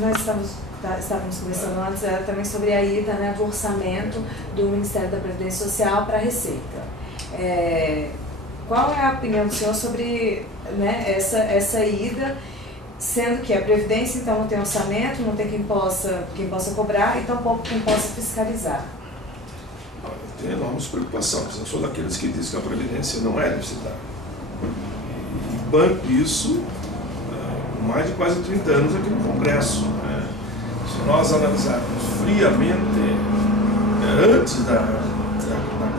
Nós estávamos conversando antes também sobre a ida, né, do orçamento do Ministério da Previdência Social para a Receita. Qual é a opinião do senhor sobre, né, essa ida, sendo que a Previdência então não tem orçamento, não tem quem possa cobrar e tampouco quem possa fiscalizar? Eu tenho enormes preocupações. Eu sou daqueles que dizem que a Previdência não é deficitária. E banco isso há mais de quase 30 anos aqui no Congresso. Né? Se nós analisarmos friamente, antes da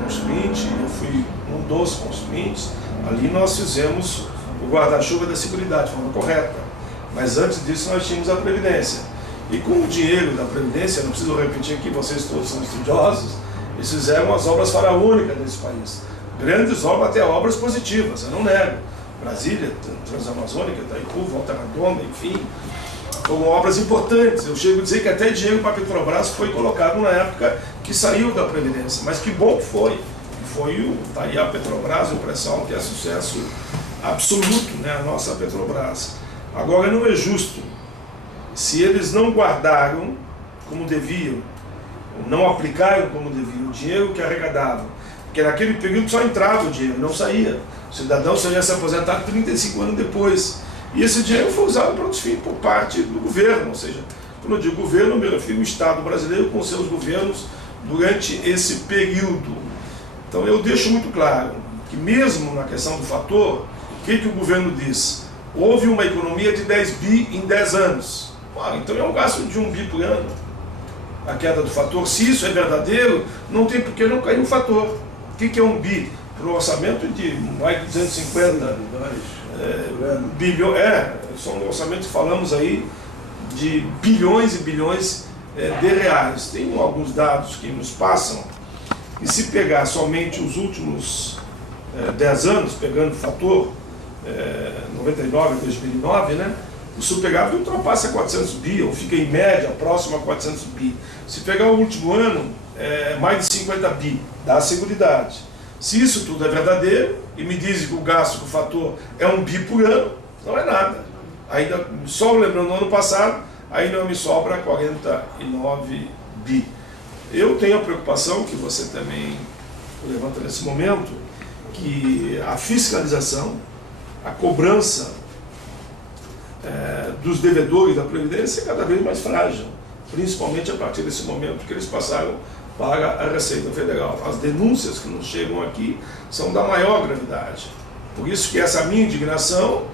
Constituinte, eu fui um dos constituintes, ali nós fizemos o guarda-chuva da Seguridade, de forma correta. Mas antes disso nós tínhamos a Previdência. E com o dinheiro da Previdência, não preciso repetir aqui, vocês todos são estudiosos, eles fizeram as obras faraônicas desse país. Grandes obras, até obras positivas, eu não nego. Brasília, Transamazônica, Itaipu, Volta Redonda, enfim, foram obras importantes. Eu chego a dizer que até dinheiro para a Petrobras foi colocado na época que saiu da Previdência. Mas que bom que foi. Está aí a Petrobras, o pré-sal, que é sucesso absoluto, né, a nossa Petrobras. Agora, não é justo, se eles não guardaram como deviam, não aplicaram como deviam, o dinheiro que arrecadavam, porque naquele período só entrava o dinheiro, não saía. O cidadão só ia se aposentar 35 anos depois. E esse dinheiro foi usado para outros fins por parte do governo, ou seja, quando eu digo governo, eu me refiro ao Estado brasileiro com seus governos durante esse período. Então eu deixo muito claro que mesmo na questão do fator, o que o governo diz? Houve uma economia de 10 bi em 10 anos. Então é um gasto de 1 bi por ano, a queda do fator. Se isso é verdadeiro, não tem por que não cair o fator. O que é 1 bi? Para o orçamento de mais de 250 bilhões, são um orçamento que falamos aí de bilhões e bilhões de reais. Tem alguns dados que nos passam, e se pegar somente os últimos 10 anos, pegando o fator 99 a 2009, né, o superávit ultrapassa 400 bi, ou fica em média próximo a 400 bi. Se pegar o último ano, mais de 50 bi, dá a seguridade. Se isso tudo é verdadeiro, e me dizem que o gasto com o fator é 1 bi por ano, não é nada. Ainda, só lembrando, no ano passado, ainda me sobra 49 bi. Eu tenho a preocupação, que você também levanta nesse momento, que a fiscalização, a cobrança dos devedores da Previdência é cada vez mais frágil, principalmente a partir desse momento que eles passaram para a Receita Federal. As denúncias que nos chegam aqui são da maior gravidade. Por isso que essa minha indignação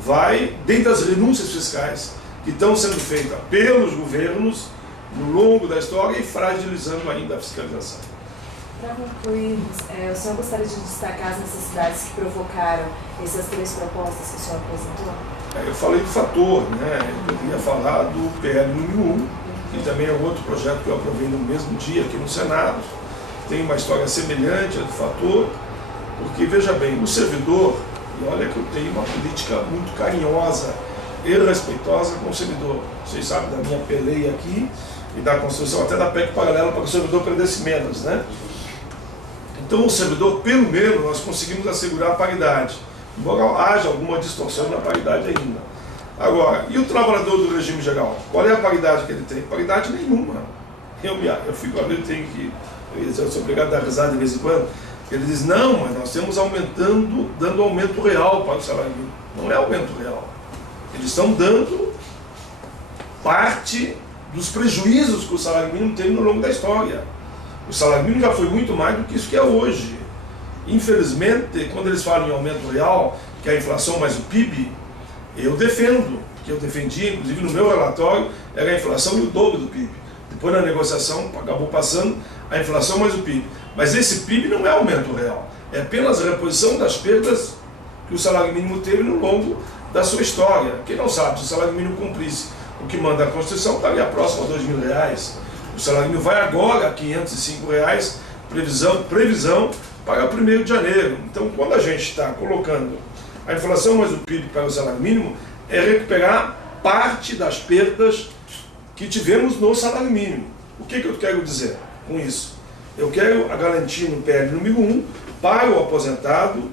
vai dentro das renúncias fiscais que estão sendo feitas pelos governos no longo da história e fragilizando ainda a fiscalização. Para concluirmos, o senhor gostaria de destacar as necessidades que provocaram essas 3 propostas que o senhor apresentou? Eu falei do fator, né? Eu queria falar do PL número 1, que também é outro projeto que eu aprovei no mesmo dia aqui no Senado. Tem uma história semelhante à do fator, porque, veja bem, o servidor, e olha que eu tenho uma política muito carinhosa e respeitosa com o servidor. Vocês sabem da minha peleia aqui e da construção até da PEC paralela para que o servidor perdesse menos, né? Então, o servidor, pelo menos, nós conseguimos assegurar a paridade, embora haja alguma distorção na paridade ainda. Agora, e o trabalhador do regime geral? Qual é a paridade que ele tem? Paridade nenhuma. Eu fico ali, eu sou obrigado a dar risada de vez em quando. Ele diz, não, mas nós estamos aumentando, dando aumento real para o salário mínimo. Não é aumento real. Eles estão dando parte dos prejuízos que o salário mínimo teve no longo da história. O salário mínimo já foi muito mais do que isso que é hoje. Infelizmente, quando eles falam em aumento real, que é a inflação mais o PIB, eu defendo, porque eu defendia, inclusive no meu relatório, era a inflação e o dobro do PIB. Depois na negociação acabou passando a inflação mais o PIB. Mas esse PIB não é aumento real, é apenas a reposição das perdas que o salário mínimo teve no longo da sua história. Quem não sabe, se o salário mínimo cumprisse o que manda a Constituição, estaria próximo a R$2.000. O salário mínimo vai agora a R$505, previsão para 1º de janeiro. Então, quando a gente está colocando a inflação mais o PIB para o salário mínimo, é recuperar parte das perdas que tivemos no salário mínimo. O que eu quero dizer com isso? Eu quero garantir no PL número 1, para o aposentado,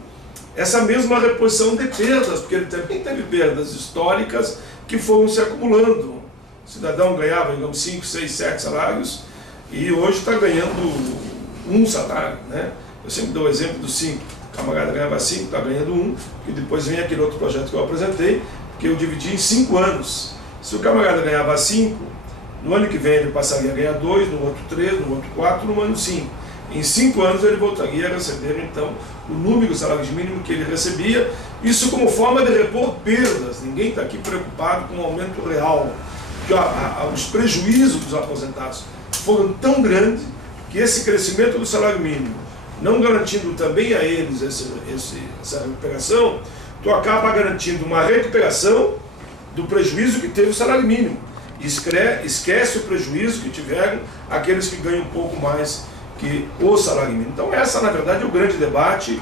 essa mesma reposição de perdas, porque ele também teve perdas históricas que foram se acumulando. O cidadão ganhava, digamos, 5, 6, 7 salários e hoje está ganhando um salário, né? Eu sempre dou o exemplo do 5. O camarada ganhava 5, está ganhando 1, e depois vem aquele outro projeto que eu apresentei, que eu dividi em 5 anos. Se o camarada ganhava 5, no ano que vem ele passaria a ganhar 2, no outro 3, no outro 4, no ano 5. Em 5 anos ele voltaria a receber, então, o número de salários mínimos que ele recebia, isso como forma de repor perdas. Ninguém está aqui preocupado com o aumento real. Porque os prejuízos dos aposentados foram tão grandes que esse crescimento do salário mínimo, não garantindo também a eles essa recuperação, tu acaba garantindo uma recuperação do prejuízo que teve o salário mínimo. Esquece o prejuízo que tiveram aqueles que ganham um pouco mais que o salário mínimo. Então essa, na verdade, é o grande debate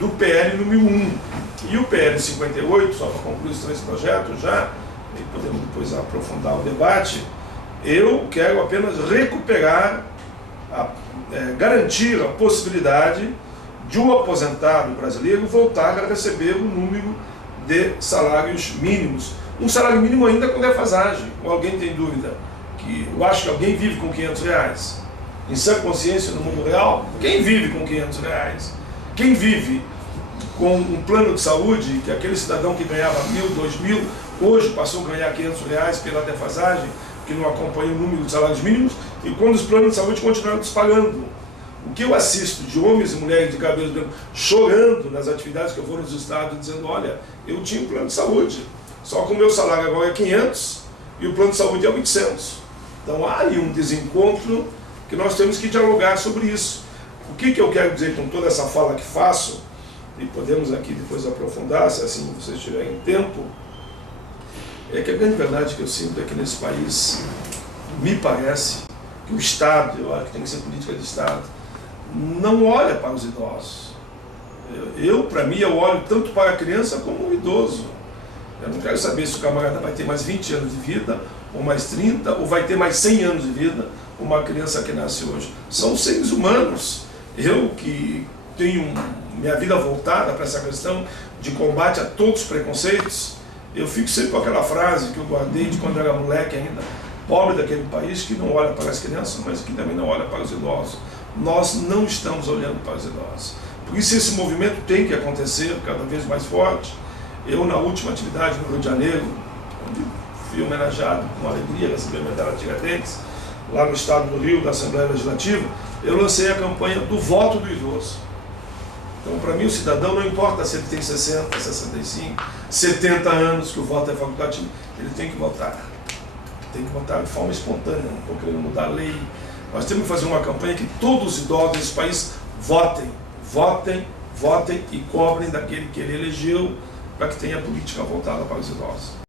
do PL número 1. E o PL 58, só para concluir os 3 projetos já, e podemos depois aprofundar o debate, eu quero apenas recuperar, garantir a possibilidade de um aposentado brasileiro voltar a receber o número de salários mínimos. Um salário mínimo ainda com defasagem. Ou alguém tem dúvida? Que eu acho que alguém vive com R$500. Em sã consciência no mundo real, quem vive com R$500? Quem vive com um plano de saúde, que aquele cidadão que ganhava 1.000, 2.000, hoje passou a ganhar R$500 pela defasagem, que não acompanha o número de salários mínimos, e quando os planos de saúde continuaram dispagando. O que eu assisto de homens e mulheres de cabelo branco chorando nas atividades que eu vou nos estados, dizendo, olha, eu tinha um plano de saúde, só que o meu salário agora é 500 e o plano de saúde é 800. Então há aí um desencontro que nós temos que dialogar sobre isso. O que eu quero dizer com toda essa fala que faço, e podemos aqui depois aprofundar, se assim vocês tiverem tempo, é que a grande verdade que eu sinto é que nesse país, me parece, que o Estado, eu acho que tem que ser política de Estado, não olha para os idosos. Para mim, eu olho tanto para a criança como o idoso. Eu não quero saber se o camarada vai ter mais 20 anos de vida, ou mais 30, ou vai ter mais 100 anos de vida, uma criança que nasce hoje. São seres humanos. Eu que tenho minha vida voltada para essa questão de combate a todos os preconceitos, eu fico sempre com aquela frase que eu guardei de quando eu era moleque ainda, pobre daquele país que não olha para as crianças, mas que também não olha para os idosos. Nós não estamos olhando para os idosos. Por isso esse movimento tem que acontecer cada vez mais forte. Eu, na última atividade no Rio de Janeiro, onde fui homenageado com alegria, recebi a medalha Tiradentes, lá no estado do Rio, da Assembleia Legislativa, eu lancei a campanha do voto do idoso. Então, para mim, o cidadão, não importa se ele tem 60, 65, 70 anos, que o voto é facultativo, ele tem que votar. Tem que votar de forma espontânea, não estou querendo mudar a lei. Nós temos que fazer uma campanha que todos os idosos desse país votem, votem, votem e cobrem daquele que ele elegeu, para que tenha política voltada para os idosos.